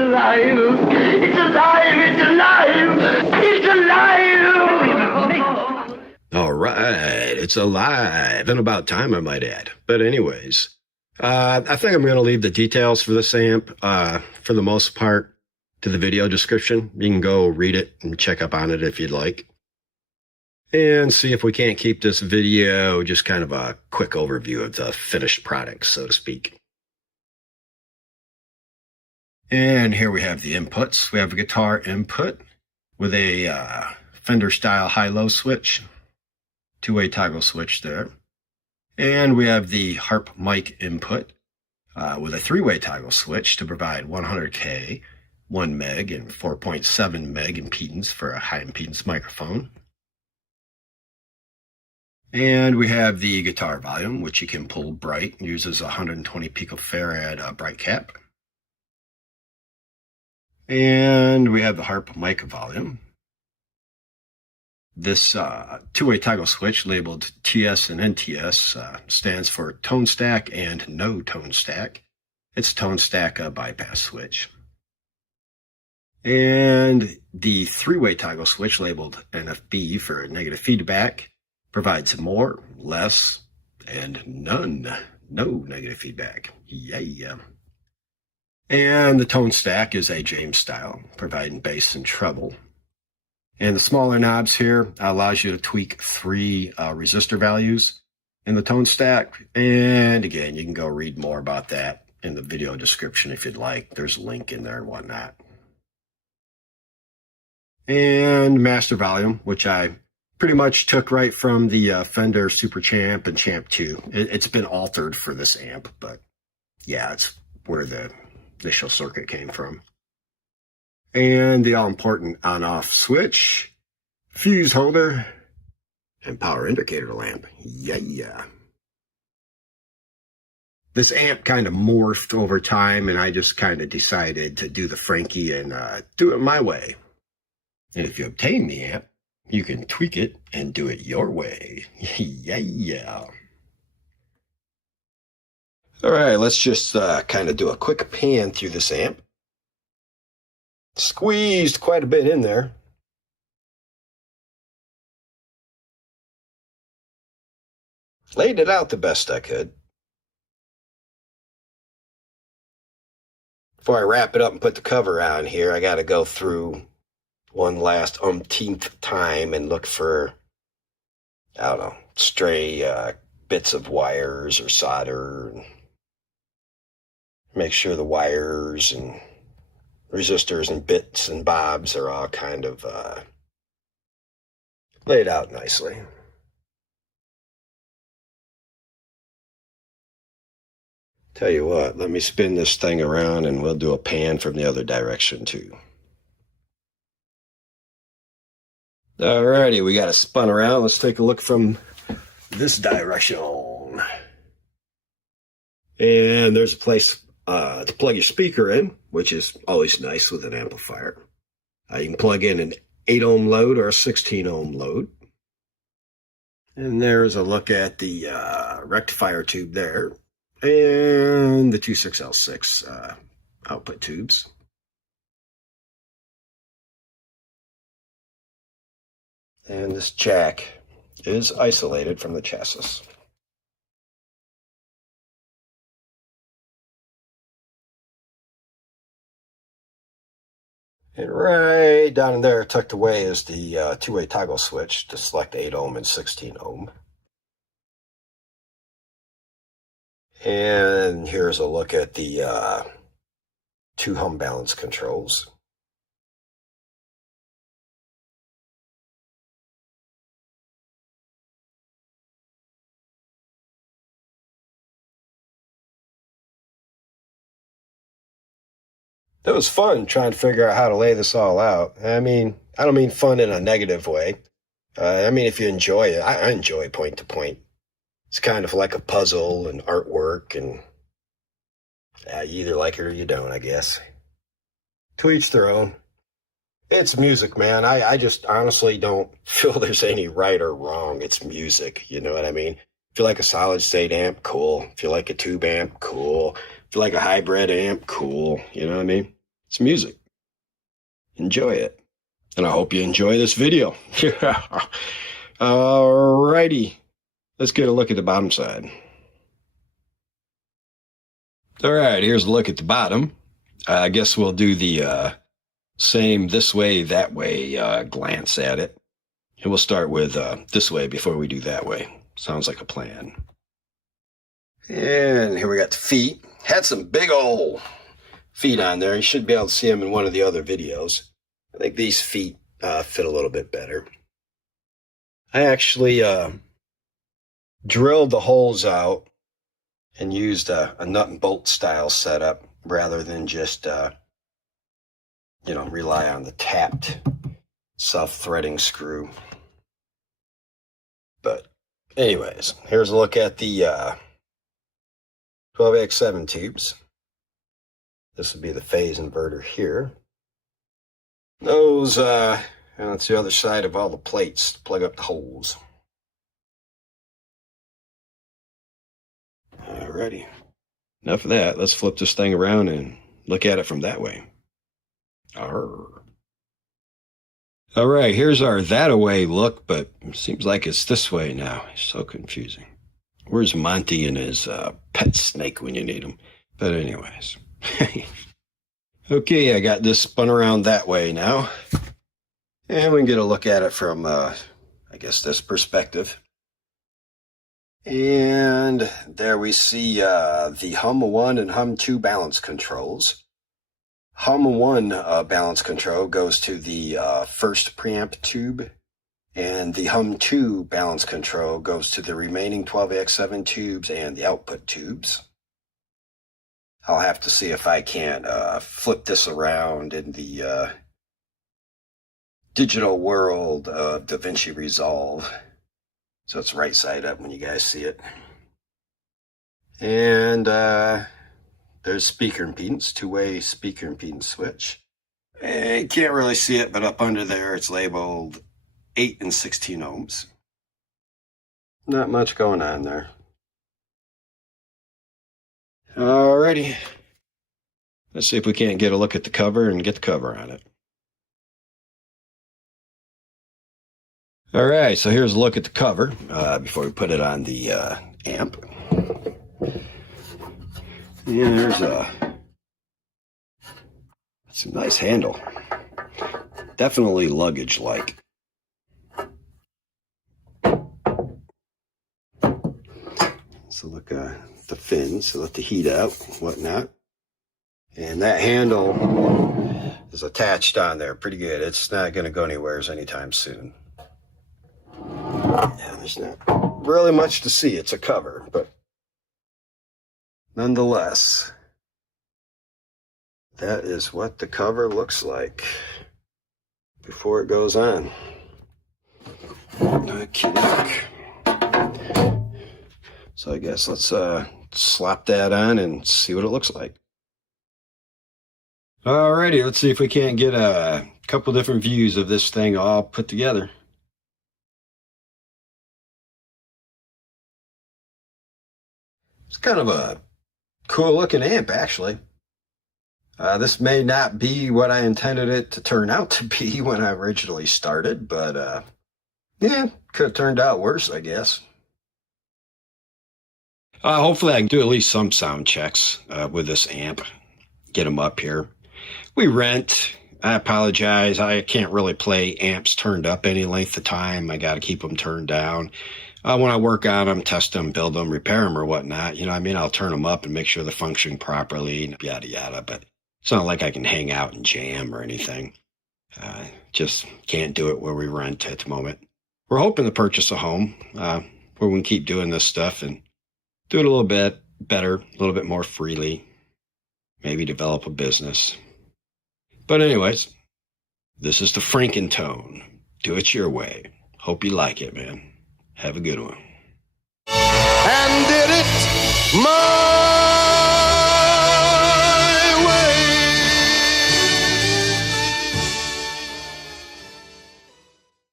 alive! It's alive! It's alive! It's alive! All right, it's alive, and about time, I might add. But anyways, I think I'm going to leave the details for this amp, for the most part, to the video description. You can go read it and check up on it if you'd like. And see if we can't keep this video just kind of a quick overview of the finished product, so to speak. And here we have the inputs. We have a guitar input with a Fender style high-low switch, two-way toggle switch there. And we have the harp mic input with a three-way toggle switch to provide 100K, 1 meg, and 4.7 meg impedance for a high impedance microphone. And we have the guitar volume, which you can pull bright, uses a 120 picofarad bright cap. And we have the harp mic volume. This two-way toggle switch labeled TS and NTS stands for tone stack and no tone stack. It's a tone stack bypass switch. And the three-way toggle switch labeled NFB for negative feedback provides more, less, and none. No negative feedback. Yeah. And the tone stack is a James style, providing bass and treble. And the smaller knobs here allows you to tweak 3 resistor values in the tone stack. And again, you can go read more about that in the video description if you'd like. There's a link in there and whatnot. And master volume, which I pretty much took right from the Fender Super Champ and Champ 2. It's been altered for this amp, but yeah, it's where the initial circuit came from. And the all-important on-off switch, fuse holder, and power indicator lamp. Yeah. This amp kind of morphed over time, and I just kind of decided to do the Frankie and do it my way. And if you obtain the amp, you can tweak it and do it your way. Yeah. All right, let's just kind of do a quick pan through this amp. Squeezed quite a bit in there. Laid it out the best I could. Before I wrap it up and put the cover on here, I got to go through one last umpteenth time and look for, I don't know, stray bits of wires or solder. And make sure the wires and resistors and bits and bobs are all kind of laid out nicely. Tell you what, let me spin this thing around and we'll do a pan from the other direction too. Alrighty, we got it spun around. Let's take a look from this direction. And there's a place to plug your speaker in, which is always nice with an amplifier. You can plug in an 8 ohm load or a 16 ohm load. And there's a look at the rectifier tube there. And the 26L6 output tubes. And this jack is isolated from the chassis. And right down in there, tucked away, is the two-way toggle switch to select 8 ohm and 16 ohm. And here's a look at the 2 hum balance controls. It was fun trying to figure out how to lay this all out. I mean, I don't mean fun in a negative way. I mean, if you enjoy it, I enjoy point to point. It's kind of like a puzzle and artwork, and you either like it or you don't, I guess. To each their own. It's music, man. I just honestly don't feel there's any right or wrong. It's music, you know what I mean? If you like a solid state amp, cool. If you like a tube amp, cool. If you like a hybrid amp, cool. You know what I mean? It's music. Enjoy it. And I hope you enjoy this video. Alrighty. Let's get a look at the bottom side. Alright, here's a look at the bottom. I guess we'll do the same this way, that way glance at it. And we'll start with this way before we do that way. Sounds like a plan. And here we got the feet. Had some big old feet on there. You should be able to see them in one of the other videos. I think these feet fit a little bit better. I actually drilled the holes out and used a nut and bolt style setup rather than just rely on the tapped self-threading screw. But anyways, here's a look at the 12x7 tubes. This would be the phase inverter here. Those, that's the other side of all the plates to plug up the holes. Alrighty. Enough of that. Let's flip this thing around and look at it from that way. Alright, here's our that-away look, but it seems like it's this way now. It's so confusing. Where's Monty and his pet snake when you need him? But anyways. Okay, I got this spun around that way now. And we can get a look at it from, I guess, this perspective. And there we see the hum 1 and hum 2 balance controls. Hum 1 balance control goes to the first preamp tube, and the hum 2 balance control goes to the remaining 12x7 tubes and the output tubes. I'll have to see if I can't flip this around in the digital world of DaVinci Resolve. So it's right side up when you guys see it. And there's speaker impedance, two-way speaker impedance switch. And you can't really see it, but up under there it's labeled 8 and 16 ohms. Not much going on there. Alrighty. Let's see if we can't get a look at the cover and get the cover on it. Alright, so here's a look at the cover before we put it on the amp. And there's it's a nice handle. Definitely luggage-like. So look at the fins, so let the heat out, whatnot. And that handle is attached on there pretty good. It's not going to go anywhere anytime soon. Yeah, there's not really much to see. It's a cover, but nonetheless, that is what the cover looks like before it goes on. Okay. So I guess let's slap that on and see what it looks like. Alrighty, let's see if we can't get a couple different views of this thing all put together. It's kind of a cool looking amp, actually. This may not be what I intended it to turn out to be when I originally started, but yeah, could have turned out worse, I guess. Hopefully I can do at least some sound checks with this amp. Get them up here. We rent. I apologize. I can't really play amps turned up any length of time. I got to keep them turned down. When I work on them, test them, build them, repair them or whatnot, you know what I mean? I'll turn them up and make sure they're functioning properly, yada, yada. But it's not like I can hang out and jam or anything. Just can't do it where we rent at the moment. We're hoping to purchase a home where we can keep doing this stuff and do it a little bit better, a little bit more freely. Maybe develop a business. But anyways, this is the Frankentone. Do it your way. Hope you like it, man. Have a good one. And did it my